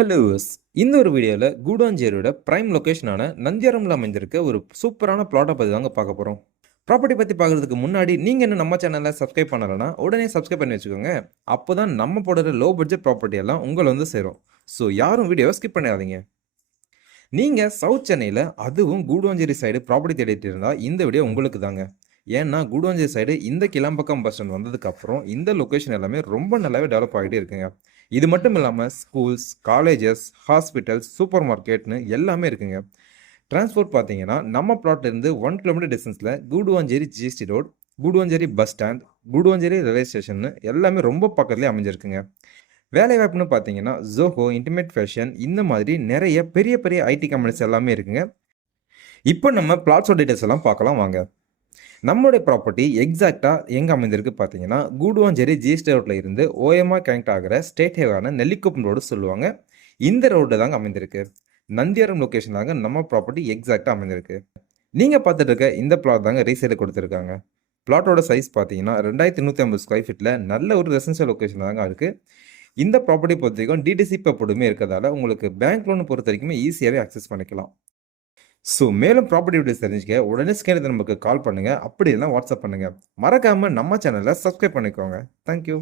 Hello இந்த ஒரு வீடியோவில் கூடாஞ்சேரியோட பிரைம் லொக்கேஷனான நந்தியாரம்ல அமைந்திருக்க ஒரு சூப்பரான பிளாட்டை பற்றி தாங்க பார்க்க போகிறோம். ப்ராப்பர்ட்டி பற்றி பார்க்குறதுக்கு முன்னாடி நீங்கள் இன்னும் நம்ம சேனலை சப்ஸ்கிரைப் பண்ணலைன்னா உடனே சப்ஸ்கிரைப் பண்ணி வச்சுக்கோங்க. அப்போ தான் நம்ம போடுற லோ பட்ஜெட் ப்ராப்பர்ட்டி எல்லாம் உங்களை வந்து சேரும். ஸோ யாரும் வீடியோவை ஸ்கிப் பண்ணிடாதீங்க. நீங்கள் சவுத் சென்னையில் அதுவும் கூடுவாஞ்சேரி சைடு ப்ராப்பர்ட்டி தேடிட்டு இருந்தால் இந்த வீடியோ உங்களுக்கு தாங்க. ஏன்னா கூடுவாஞ்சேரி சைடு இந்த கிளம்பக்கம் பஸ் ஸ்டாண்ட் வந்ததுக்கப்புறம் இந்த லொக்கேஷன் எல்லாமே ரொம்ப நல்லாவே டெவலப் ஆகிட்டே இருக்குங்க. இது மட்டும் இல்லாமல் ஸ்கூல்ஸ், காலேஜஸ், ஹாஸ்பிட்டல்ஸ், சூப்பர் மார்க்கெட்னு எல்லாமே இருக்குங்க. டிரான்ஸ்போர்ட் பார்த்தீங்கன்னா நம்ம பிளாட்லேருந்து 1 கிலோமீட்டர் டிஸ்டன்ஸில் Guduvanchery GST road, Guduvanchery bus stand, Guduvanchery railway station எல்லாமே ரொம்ப பக்கத்துலேயே அமைஞ்சிருக்குங்க. வேலை வாய்ப்புன்னு பார்த்தீங்கன்னா ஜோஹோ, இன்டிமேட் ஃபேஷன் இந்த மாதிரி நிறைய பெரிய பெரிய ஐடி கம்பெனிஸ் எல்லாமே இருக்குங்க. இப்போ நம்ம பிளாட்ஸோட டீட்டெயில்ஸ் எல்லாம் பார்க்கலாம் வாங்க. நம்மளுடைய ப்ராப்பர்ட்டி எக்ஸாக்டாக எங்கே அமைந்திருக்கு பார்த்தீங்கன்னா கூடுவாஞ்சேரி ஜிஎஸ்டி ரோட்டில் இருந்து ஓஎம்ஆர் கனெக்ட் ஆகிற ஸ்டேட் ஹைவான நெல்லிக்குப்பம் ரோடு சொல்லுவாங்க. இந்த ரோடு தாங்க அமைந்திருக்கு. நந்தியாரம் லொக்கேஷன் தாங்க நம்ம ப்ராப்பர்ட்டி எக்ஸாக்டாக அமைந்திருக்கு. நீங்கள் பார்த்துட்டு இருக்க இந்த பிளாட் தாங்க ரீசேல் கொடுத்துருக்காங்க. பிளாட்டோட சைஸ் பார்த்தீங்கன்னா 2350 ஸ்கொயர் ஃபீட்டில் நல்ல ஒரு ரெசிடென்ஷியல் லொக்கேஷன் தாங்க இருக்குது. இந்த ப்ராப்பர்ட்டி பொறுத்த வரைக்கும் டிடிசி எப்பொழுதுமே இருக்கிறதால உங்களுக்கு பேங்க் லோன் பொறுத்த வரைக்குமே ஈஸியாகவே அக்சஸ் பண்ணிக்கலாம். ஸோ மேலும் ப்ராப்பர்ட்டி டீடைல்ஸ் தெரிஞ்சுக்க உடனே ஸ்கேன் நமக்கு கால் பண்ணுங்கள், அப்படி இல்லைனா வாட்ஸ்அப் பண்ணுங்கள். மறக்காமல் நம்ம சேனலை சப்ஸ்கிரைப் பண்ணிக்கோங்க. தேங்க்யூ.